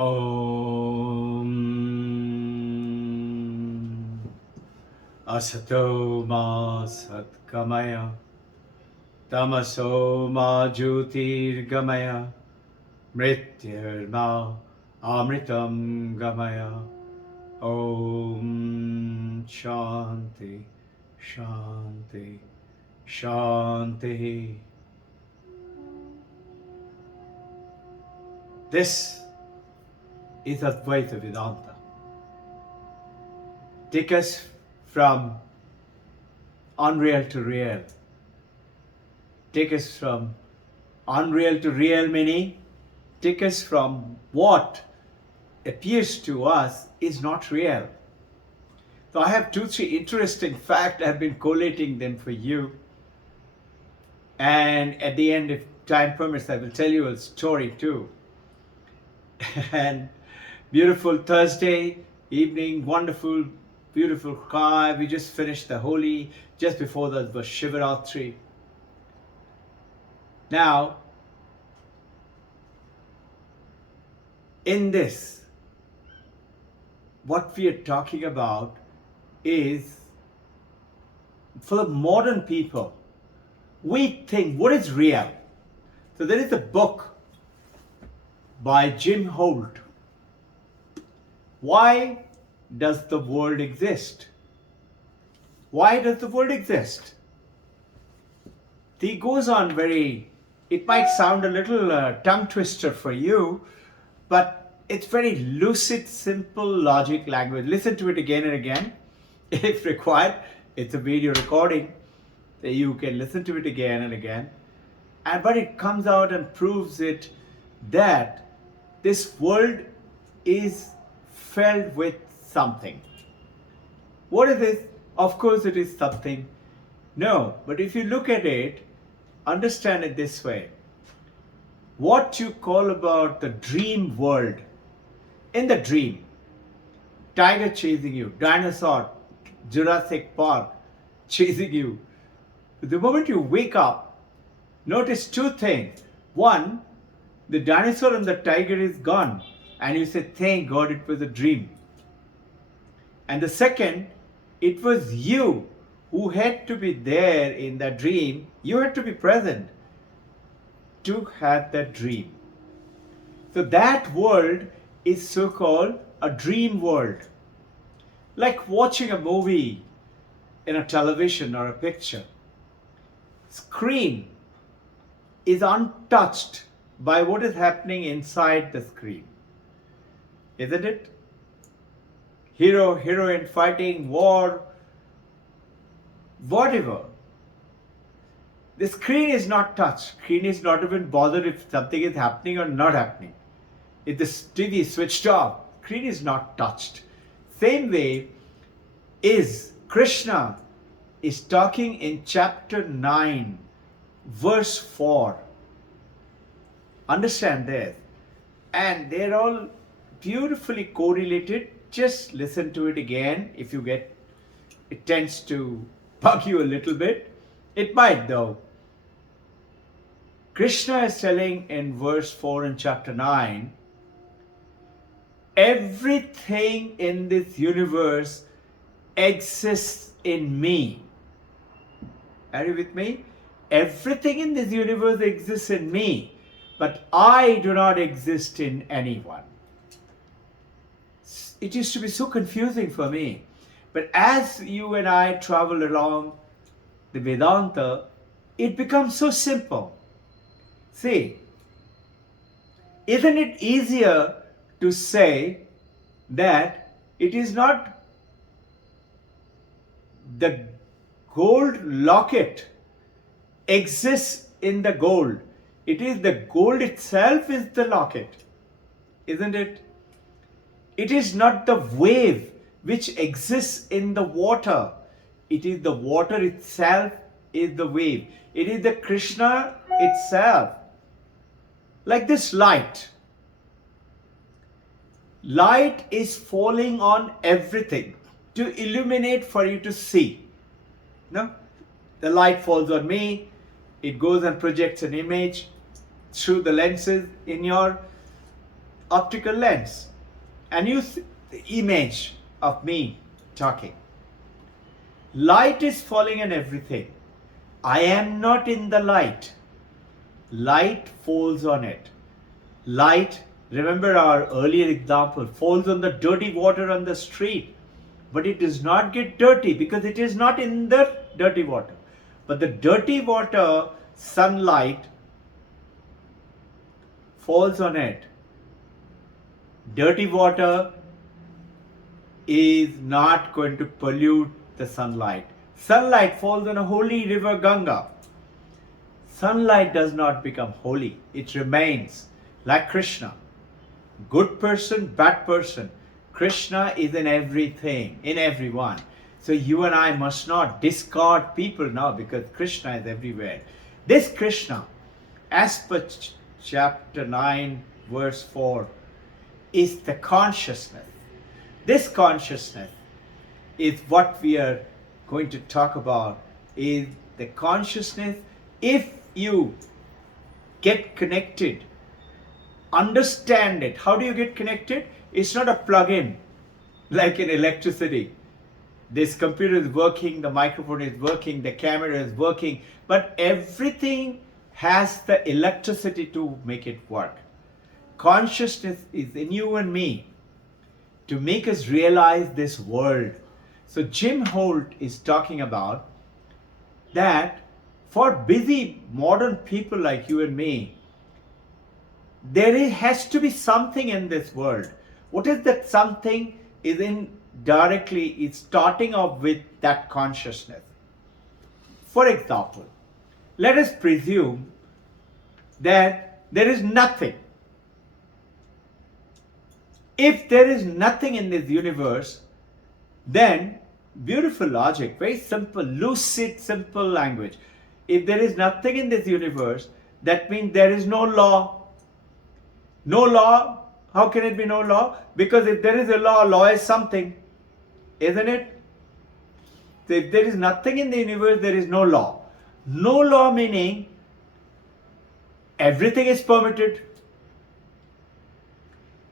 Om Asato Ma Satgamaya Tamaso Ma Jyotirgamaya Mrityurma Amritam Gamaya. Om Shanti Shanti Shanti. This is Advaita Vedanta. Take us from unreal to real. Take us from unreal to real, meaning take us from what appears to us is not real. So I have 2-3 interesting facts. I have been collating them for you. And at the end, if time permits, I will tell you a story too. And beautiful Thursday evening, wonderful, beautiful sky. We just finished the Holi. Just before that was Shivaratri. Now, in this, what we are talking about is, for the modern people, we think, what is real? So there is a book by Jim Holt. Why does the world exist? Why does the world exist? He goes on it might sound a little tongue twister for you, but it's very lucid, simple logic language. Listen to it again and again. If required, it's a video recording. You can listen to it again and again. But it comes out and proves it that this world is filled with something. What is it? Of course it is something. No, but if you look at it, understand it this way. What you call about the dream world, in the dream, tiger chasing you, dinosaur, Jurassic Park chasing you. The moment you wake up, notice 2 things. One, the dinosaur and the tiger is gone, and you say, thank God it was a dream. And the second, it was you who had to be there in that dream. You had to be present to have that dream. So that world is so-called a dream world. Like watching a movie in a television or a picture. Screen is untouched by what is happening inside the screen. Isn't it? Hero, heroine fighting, war, whatever. The screen is not touched. Screen is not even bothered if something is happening or not happening. If the TV is switched off, screen is not touched. Same way is Krishna is talking in chapter 9, verse 4. Understand this. And they're all beautifully correlated. Just listen to it again. If you get, it tends to bug you a little bit. It might though. Krishna is telling in verse 4 in chapter 9, everything in this universe exists in me. Are you with me? Everything in this universe exists in me, but I do not exist in anyone. It used to be so confusing for me. But as you and I travel along the Vedanta, it becomes so simple. See, isn't it easier to say that it is not the gold locket exists in the gold. It is the gold itself is the locket. Isn't it? It is not the wave which exists in the water. It is the water itself is the wave. It is the Krishna itself. Like this light. Light is falling on everything to illuminate for you to see. No? The light falls on me. It goes and projects an image through the lenses in your optical lens and you see the image of me talking. Light is falling on everything. I am not in the light. Light falls on it. Light, remember our earlier example, falls on the dirty water on the street, but it does not get dirty because it is not in the dirty water. But the dirty water, sunlight falls on it. Dirty water is not going to pollute the sunlight. Sunlight falls on a holy river Ganga. Sunlight does not become holy. It remains like Krishna. Good person, bad person. Krishna is in everything, in everyone. So you and I must not discard people now because Krishna is everywhere. This Krishna, as per chapter 9, verse 4, is the consciousness. This consciousness is what we are going to talk about, is the consciousness. If you get connected, understand it. How do you get connected? It's not a plug-in like in electricity. This computer is working, the microphone is working, the camera is working, but everything has the electricity to make it work. Consciousness is in you and me to make us realize this world. So Jim Holt is talking about that for busy modern people like you and me, has to be something in this world. What is that something? Is indirectly, it's starting off with that consciousness. For example, let us presume that there is nothing. If there is nothing in this universe, then beautiful logic, very simple, lucid, simple language. If there is nothing in this universe, that means there is no law. No law. How can it be no law? Because if there is a law, law is something, isn't it? So if there is nothing in the universe, there is no law. No law meaning everything is permitted.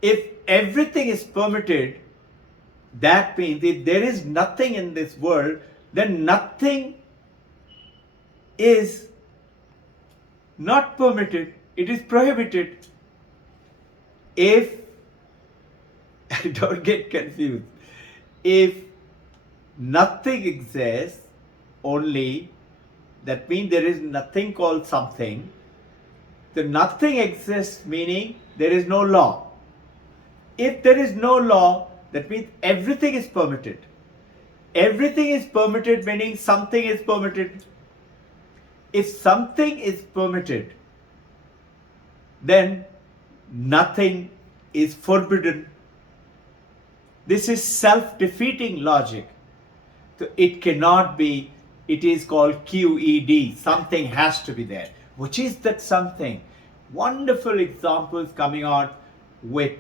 If everything is permitted, that means if there is nothing in this world, then nothing is not permitted. It is prohibited. If, don't get confused, if nothing exists only, that means there is nothing called something. The nothing exists meaning there is no law. If there is no law, that means everything is permitted. Everything is permitted meaning something is permitted. If something is permitted, then nothing is forbidden. This is self-defeating logic. So it cannot be, it is called QED, something has to be there. Which is that something? Wonderful examples coming out with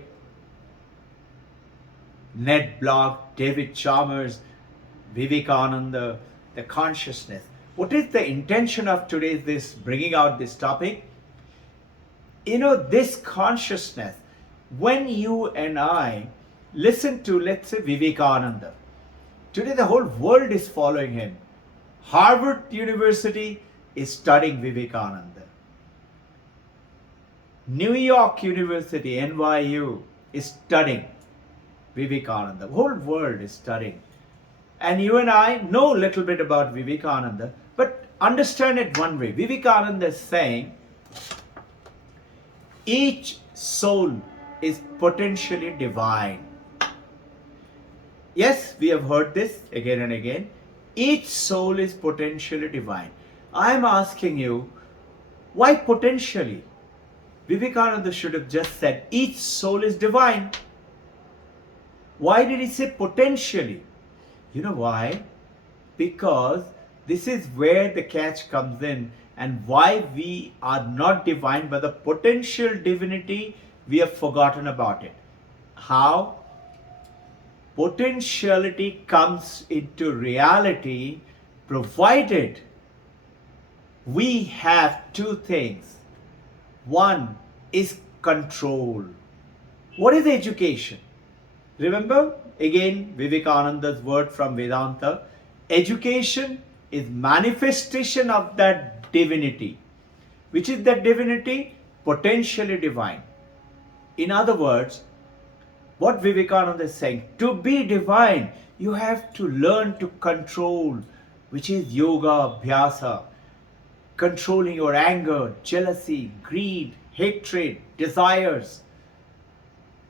Ned Block, David Chalmers, Vivekananda, the consciousness. What is the intention of today's this bringing out this topic? This consciousness, when you and I listen to, let's say, Vivekananda, today the whole world is following him. Harvard University is studying Vivekananda. New York University, NYU, is studying Vivekananda. The whole world is studying. And you and I know a little bit about Vivekananda, but understand it one way. Vivekananda is saying, each soul is potentially divine. Yes, we have heard this again and again. Each soul is potentially divine. I am asking you, why potentially? Vivekananda should have just said, each soul is divine. Why did he say potentially? You know why? Because this is where the catch comes in. And why we are not divine, but the potential divinity, we have forgotten about it. How? Potentiality comes into reality provided we have two things. One is control. What is education? Remember again Vivekananda's word from Vedanta. Education is manifestation of that divinity. Which is that divinity? Potentially divine. In other words, what Vivekananda is saying, to be divine, you have to learn to control, which is yoga, abhyasa, controlling your anger, jealousy, greed, hatred, desires.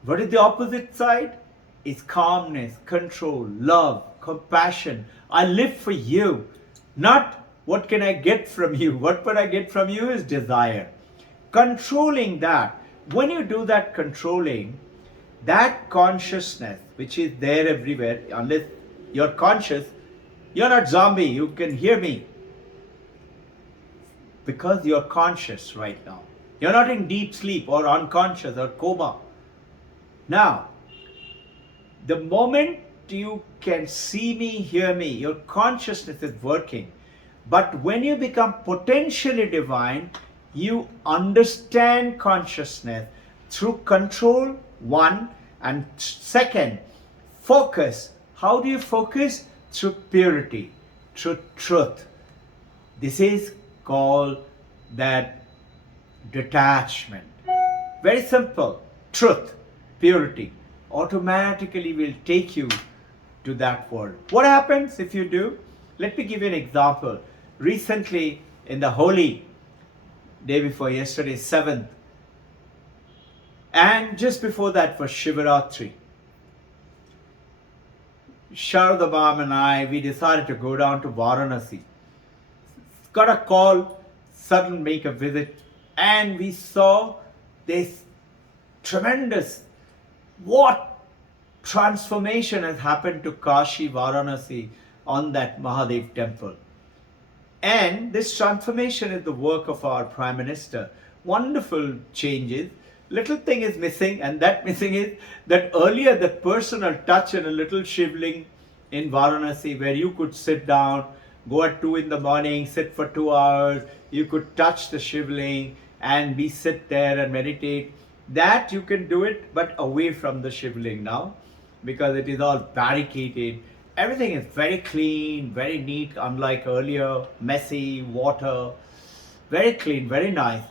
What is the opposite side? It's calmness, control, love, compassion. I live for you, not what can I get from you. What would I get from you is desire. Controlling that. When you do that controlling, that consciousness which is there everywhere, unless you're conscious, you're not zombie, you can hear me. Because you're conscious right now. You're not in deep sleep or unconscious or coma. Now, the moment you can see me, hear me, your consciousness is working. But when you become potentially divine, you understand consciousness through control, one, and second, focus. How do you focus? Through purity, through truth. This is called that detachment. Very simple. Truth, purity, automatically will take you to that world. What happens if you do? Let me give you an example. Recently, in the holy day before yesterday, 7th, and just before that was Shivaratri, Sharada Ma'am and I, we decided to go down to Varanasi. Got a call, suddenly make a visit, and we saw this tremendous, what transformation has happened to Kashi, Varanasi on that Mahadev temple. And this transformation is the work of our Prime Minister. Wonderful changes. Little thing is missing, and that missing is that earlier the personal touch in a little shivling in Varanasi where you could sit down, go at 2 in the morning, sit for 2 hours, you could touch the shivling and be sit there and meditate. That you can do it, but away from the shivling now, because it is all barricaded. Everything is very clean, very neat, unlike earlier, messy, water, very clean, very nice.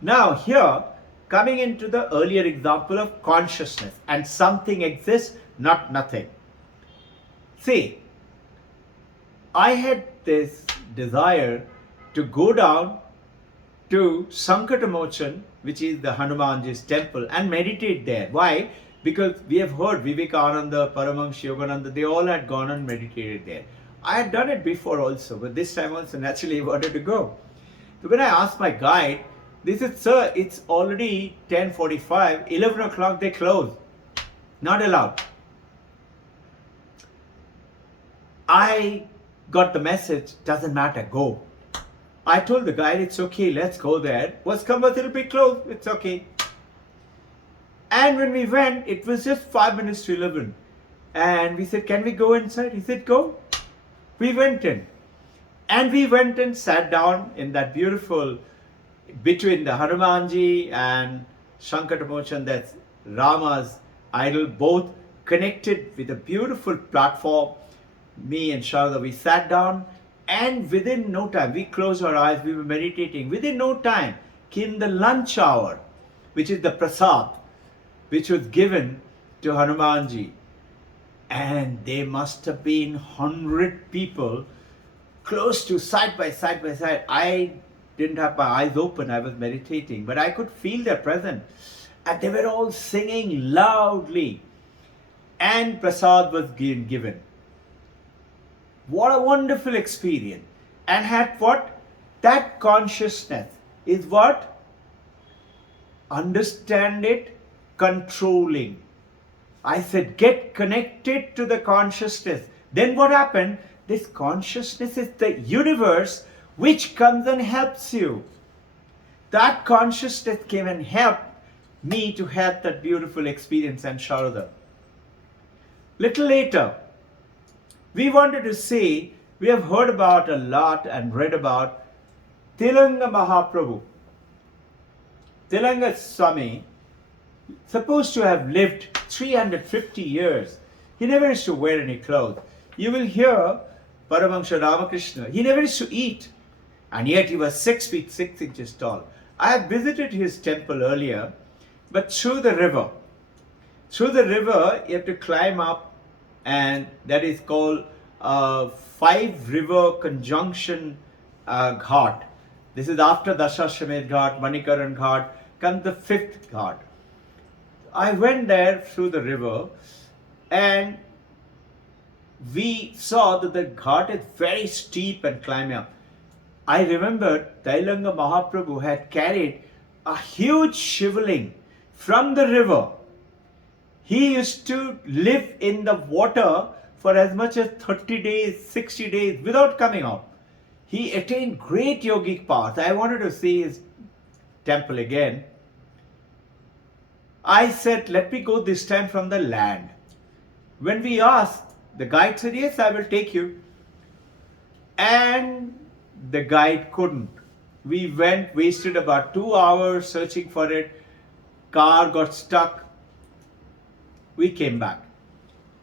Now here, coming into the earlier example of consciousness, and something exists, not nothing. See, I had this desire to go down to Sankatamochan, which is the Hanumanji's temple, and meditate there. Why? Because we have heard Vivekananda, Paramahansa Yogananda, they all had gone and meditated there. I had done it before also, but this time also naturally I wanted to go. So when I asked my guide, they said, sir, it's already 10:45, 11 o'clock they close. Not allowed. I got the message, doesn't matter, go. I told the guide, it's okay, let's go there. Worst come first, it'll be closed, it's okay. And when we went, it was just 5 minutes to 11. And we said, can we go inside? He said, go. We went in. And we went and sat down in that beautiful, between the Hanumanji and Sankatamochan, that's Rama's idol, both connected with a beautiful platform. Me and Sharada, we sat down, and within no time, we closed our eyes, we were meditating. Within no time came the lunch hour, which is the prasad, which was given to Hanumanji. And there must have been 100 people close to side by side by side. I didn't have my eyes open, I was meditating, but I could feel their presence. And they were all singing loudly. And prasad was given. What a wonderful experience. And had what? That consciousness is what? Understand it, controlling. I said, get connected to the consciousness. Then what happened? This consciousness is the universe which comes and helps you. That consciousness came and helped me to have that beautiful experience and Sharada. Little later, we wanted to say, we have heard about a lot and read about Tilanga Mahaprabhu. Tilanga Swami supposed to have lived 350 years. He never used to wear any clothes. You will hear Paramahansa Ramakrishna, he never used to eat. And yet he was 6 feet 6 inches tall. I have visited his temple earlier, but through the river. Through the river, you have to climb up, and that is called Five River Conjunction Ghat. This is after Dashashamedh Ghat, Manikaran Ghat, comes the fifth ghat. I went there through the river, and we saw that the ghat is very steep and climbing up. I remember Dailanga Mahaprabhu had carried a huge shivling from the river. He used to live in the water for as much as 30 days, 60 days without coming out. He attained great yogic powers. I wanted to see his temple again. I said, let me go this time from the land. When we asked, the guide said, yes, I will take you. And the guide couldn't. We went, wasted about 2 hours searching for it. Car got stuck. We came back.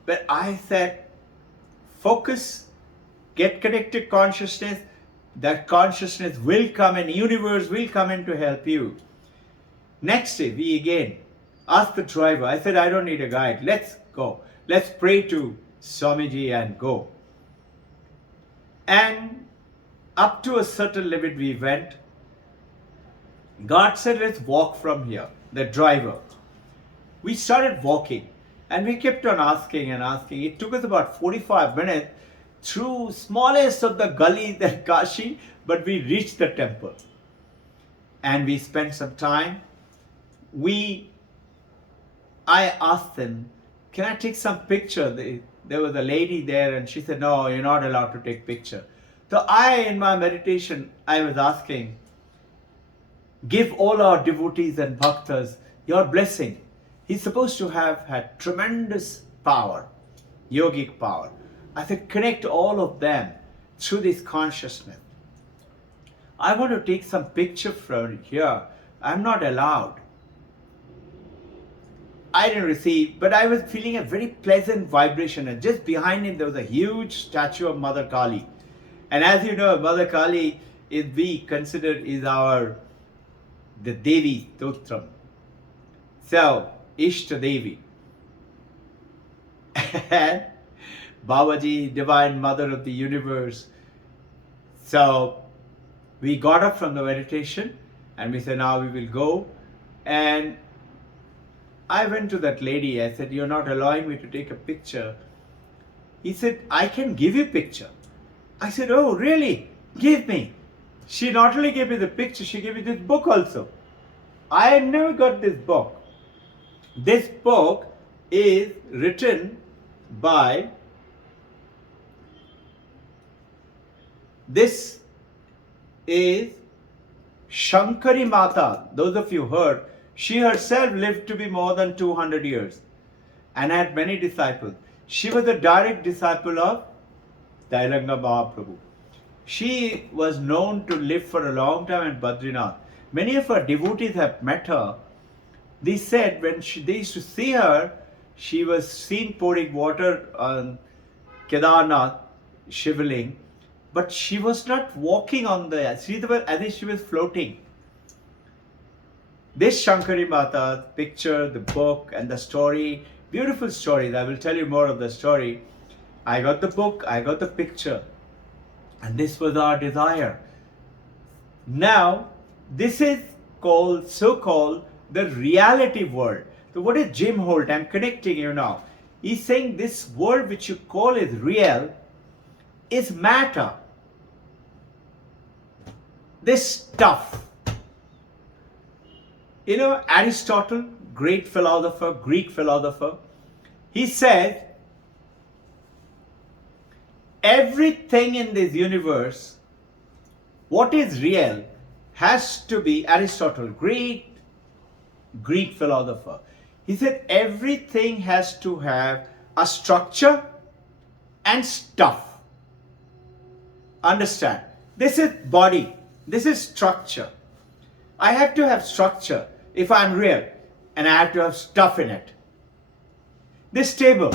But I said, focus, get connected consciousness. That consciousness will come and universe will come in to help you. Next day, we again asked the driver. I said, I don't need a guide. Let's go. Let's pray to Swamiji and go. And up to a certain limit we went. God said, let's walk from here. The driver. We started walking. And we kept on asking and asking. It took us about 45 minutes through smallest of the gullies at Kashi, but we reached the temple. And we spent some time. I asked them, can I take some picture? There was a lady there and she said, no, you're not allowed to take picture. So in my meditation, I was asking, give all our devotees and bhaktas your blessing. He's supposed to have had tremendous power, yogic power. I said, connect all of them through this consciousness. I want to take some picture from here. I'm not allowed. I didn't receive, but I was feeling a very pleasant vibration. And just behind him, there was a huge statue of Mother Kali. And as you know, Mother Kali we consider is the Devi Stotram. So, Ishta Devi. And Babaji, Divine Mother of the Universe. So, we got up from the meditation and we said, now we will go. And I went to that lady. I said, you're not allowing me to take a picture. He said, I can give you a picture. I said, oh, really? Give me. She not only gave me the picture, she gave me this book also. I had never got this book. This book is written by this is Shankari Mata. Those of you heard, she herself lived to be more than 200 years and had many disciples. She was a direct disciple of Dailanga Mahaprabhu. She was known to live for a long time in Badrinath. Many of her devotees have met her. They said when they used to see her, she was seen pouring water on Kedarnath, Shivling, but she was not walking on the as if she was floating. This Shankari Mata's picture, the book and the story, beautiful stories. I will tell you more of the story. I got the book, I got the picture, and this was our desire. Now, this is so-called the reality world. So what is Jim Holt? I'm connecting you now. He's saying this world which you call is real is matter. This stuff. You know, Aristotle, great philosopher, Greek philosopher, he said, everything in this universe, what is real, has to be, Aristotle, great Greek philosopher. He said everything has to have a structure and stuff. Understand? This is body. This is structure. I have to have structure if I'm real. and I have to have stuff in it. This table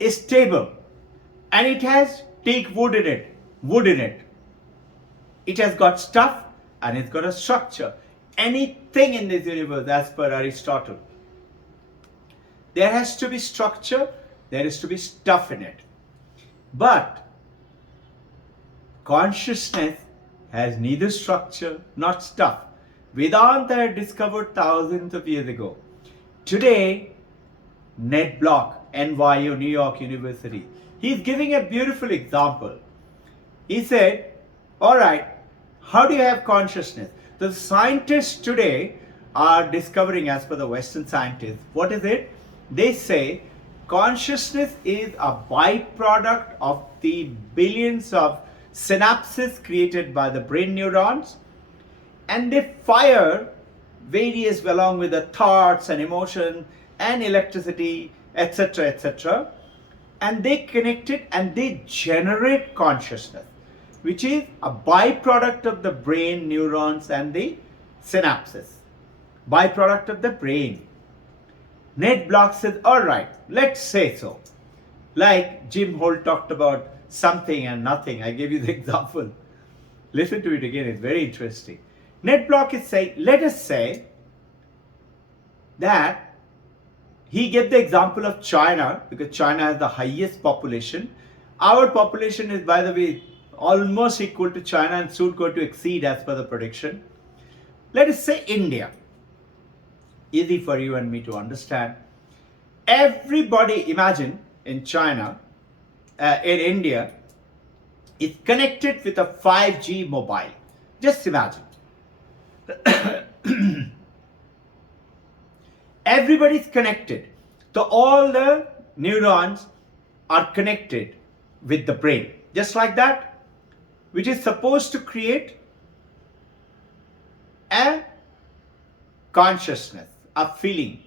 is table and it has teak wood in it. It has got stuff and it's got a structure. Anything in this universe, as per Aristotle, there has to be structure, there has to be stuff in it. But consciousness has neither structure nor stuff. Vedanta had discovered thousands of years ago. Today, Ned Block, NYU, New York University, he's giving a beautiful example. He said, all right, how do you have consciousness? The scientists today are discovering, as per the Western scientists, what is it? They say consciousness is a byproduct of the billions of synapses created by the brain neurons, and they fire various along with the thoughts and emotion and electricity, etc., and they connect it and they generate consciousness, which is a byproduct of the brain neurons and the synapses, byproduct of the brain. Ned Block says, all right, let's say so. Like Jim Holt talked about something and nothing. I gave you the example. Listen to it again, it's very interesting. Ned Block is saying, let us say that he gave the example of China, because China has the highest population. Our population is, by the way, almost equal to China and soon going to exceed as per the prediction. Let us say India. Easy for you and me to understand. Everybody, imagine, in China, in India, is connected with a 5G mobile. Just imagine. Everybody is connected. So all the neurons are connected with the brain. Just like that, which is supposed to create a consciousness, a feeling.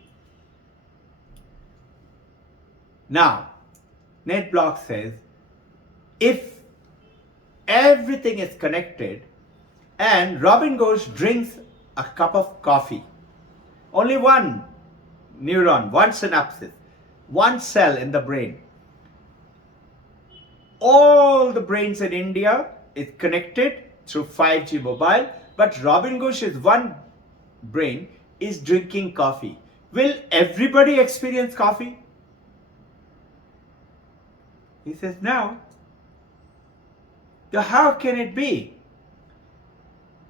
Now, Ned Block says, if everything is connected and Robbin Ghosh drinks a cup of coffee, only one neuron, one synapsis, one cell in the brain, all the brains in India is connected through 5G mobile, but Robbin Ghosh's one brain is drinking coffee. Will everybody experience coffee? He says, no. So how can it be?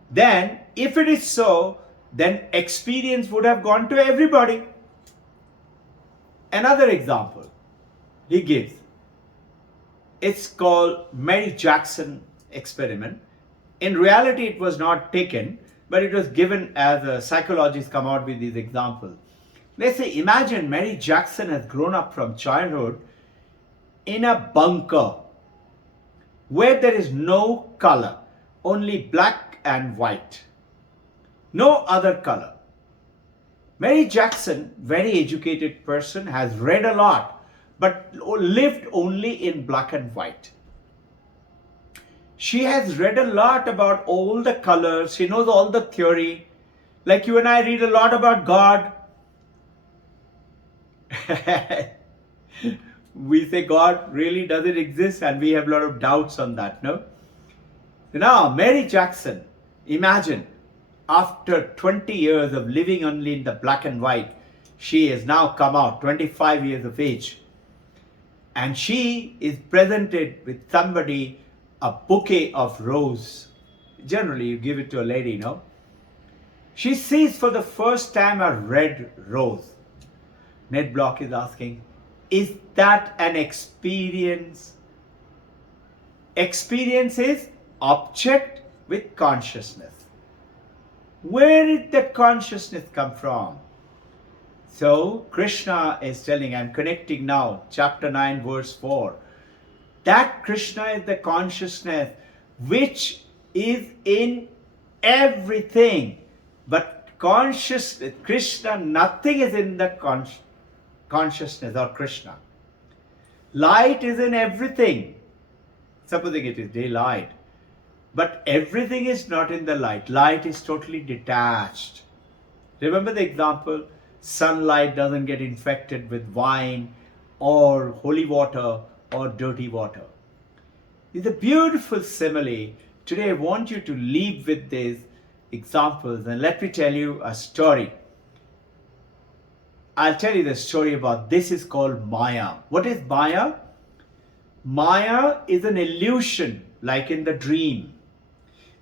Then, if it is so, then experience would have gone to everybody. Another example he gives. It's called Mary Jackson experiment. In reality, it was not taken, but it was given as psychologists come out with these examples. They say, imagine Mary Jackson has grown up from childhood in a bunker where there is no color, only black and white. No other color. Mary Jackson, very educated person, has read a lot, but lived only in black and white. She has read a lot about all the colors. She knows all the theory. Like you and I read a lot about God. We say God really doesn't exist and we have a lot of doubts on that, no? Now, Mary Jackson, imagine, after 20 years of living only in the black and white, she has now come out, 25 years of age. And she is presented with somebody a bouquet of rose. Generally, you give it to a lady, no? She sees for the first time a red rose. Ned Block is asking, is that an experience? Experience is object with consciousness. Where did the consciousness come from? So Krishna is telling, I'm connecting now, chapter 9, verse 4. That Krishna is the consciousness which is in everything. But consciousness, Krishna, nothing is in the consciousness or Krishna. Light is in everything. Supposing it is daylight. But everything is not in the light. Light is totally detached. Remember the example? Sunlight doesn't get infected with wine or holy water or dirty water. It's a beautiful simile. Today I want you to leave with these examples, and let me tell you a story. I'll tell you the story about this is called Maya. What is Maya? Maya is an illusion, like in the dream.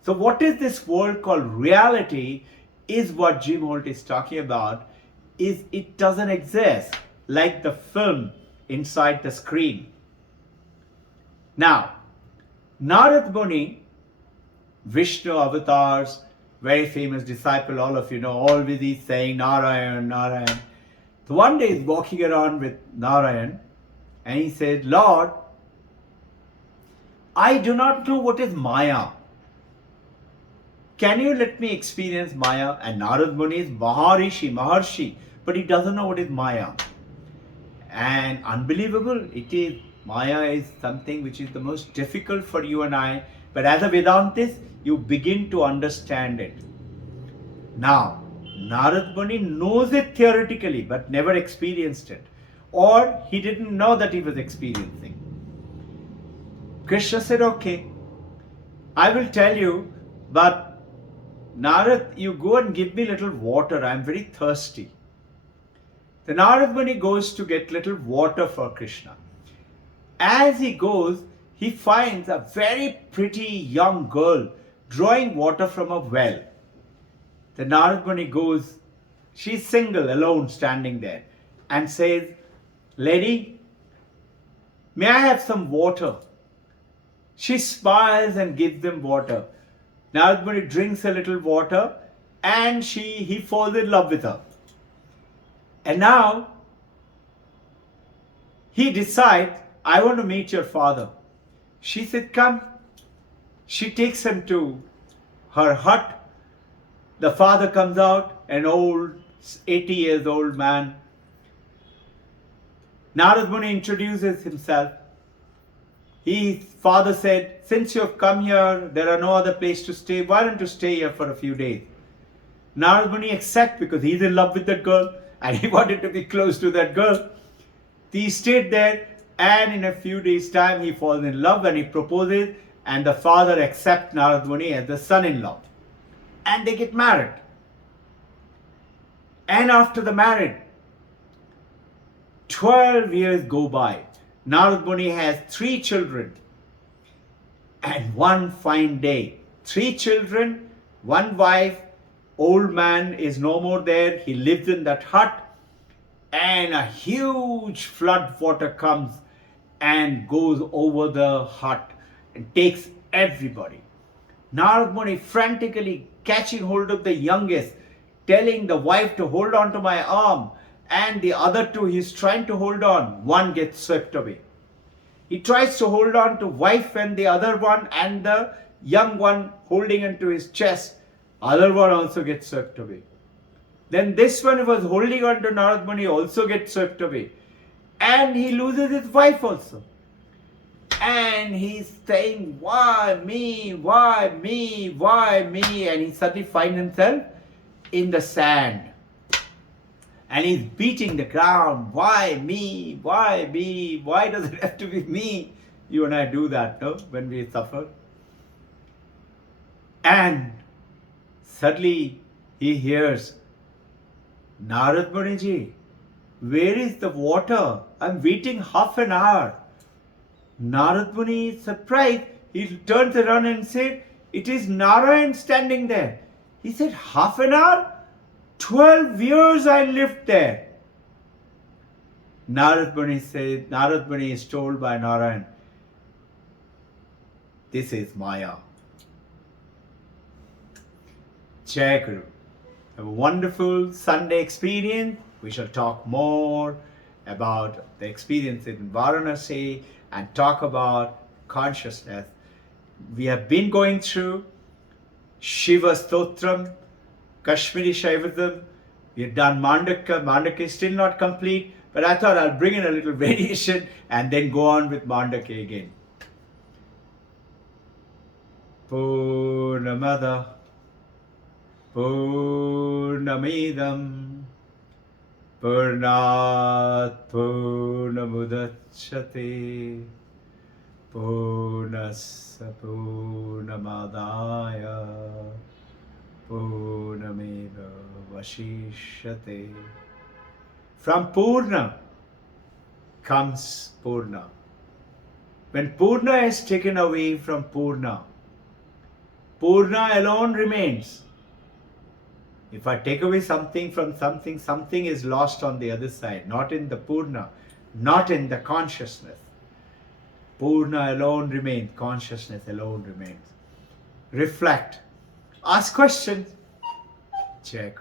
So what is this world called reality is what Jim Holt is talking about, is it doesn't exist like the film inside the screen. Now, Narad Muni, Vishnu avatars, very famous disciple, all of you know, always he's saying Narayan, Narayan. So one day he's walking around with Narayan and he said, Lord, I do not know what is Maya. Can you let me experience Maya? And Narad Muni is Maharshi, but he doesn't know what is Maya. And unbelievable, it is. Maya is something which is the most difficult for you and I, but as a Vedantist, you begin to understand it. Now, Narad Muni knows it theoretically, but never experienced it. Or he didn't know that he was experiencing. Krishna said, okay, I will tell you, but Narad, you go and give me little water. I am very thirsty. The Narad Muni goes to get little water for Krishna. As he goes, he finds a very pretty young girl drawing water from a well. The Narad Muni goes, she's single, alone, standing there, and says, lady, may I have some water? She smiles and gives them water. Narad Muni drinks a little water and he falls in love with her. And now he decides, I want to meet your father. She said, come. She takes him to her hut. The father comes out, an old, 80 years old man. Narad Muni introduces himself. His father said, since you have come here, there are no other place to stay. Why don't you stay here for a few days? Narad Muni accepts because he's in love with that girl and he wanted to be close to that girl. He stayed there, and in a few days' time he falls in love and he proposes, and the father accepts Narad Muni as the son-in-law. And they get married. And after the marriage, 12 years go by. Narad Muni has 3 children. And one fine day, 3 children, 1 wife, old man is no more there. He lives in that hut. And a huge flood water comes and goes over the hut and takes everybody. Narad Muni frantically catching hold of the youngest, telling the wife to hold on to my arm, and the other 2 he's trying to hold on. One gets swept away. He tries to hold on to wife and the other one, and the young one holding onto his chest. Other one also gets swept away. Then this one who was holding on to Narad Muni also gets swept away. And he loses his wife also. And he's saying, why me, why me, why me? And he suddenly finds himself in the sand. And he's beating the ground. Why me, why me, why does it have to be me? You and I do that, no? When we suffer. And suddenly he hears, Narad Muni ji, where is the water? I'm waiting half an hour. Narad Muni is surprised. He turns around and said, it is Narayan standing there. He said, half an hour? 12 years I lived there. Narad Muni is told by Narayan, this is Maya. Jai Guru. Have a wonderful Sunday experience. We shall talk more about the experience in Varanasi and talk about consciousness. We have been going through Shiva Stotram, Kashmiri Shaivism. We have done Mandaka. Mandaka is still not complete, but I thought I'll bring in a little variation and then go on with Mandaka again. Purnamada Purnamidam Purnamidam Purnat Purnamudachyate Purnasya Purnamadaya Purnameva Vashishyate. From Purna comes Purna. When Purna is taken away from Purna, Purna alone remains. If I take away something from something, something is lost on the other side, not in the Purna, not in the consciousness. Purna alone remains, consciousness alone remains. Reflect, ask questions, check.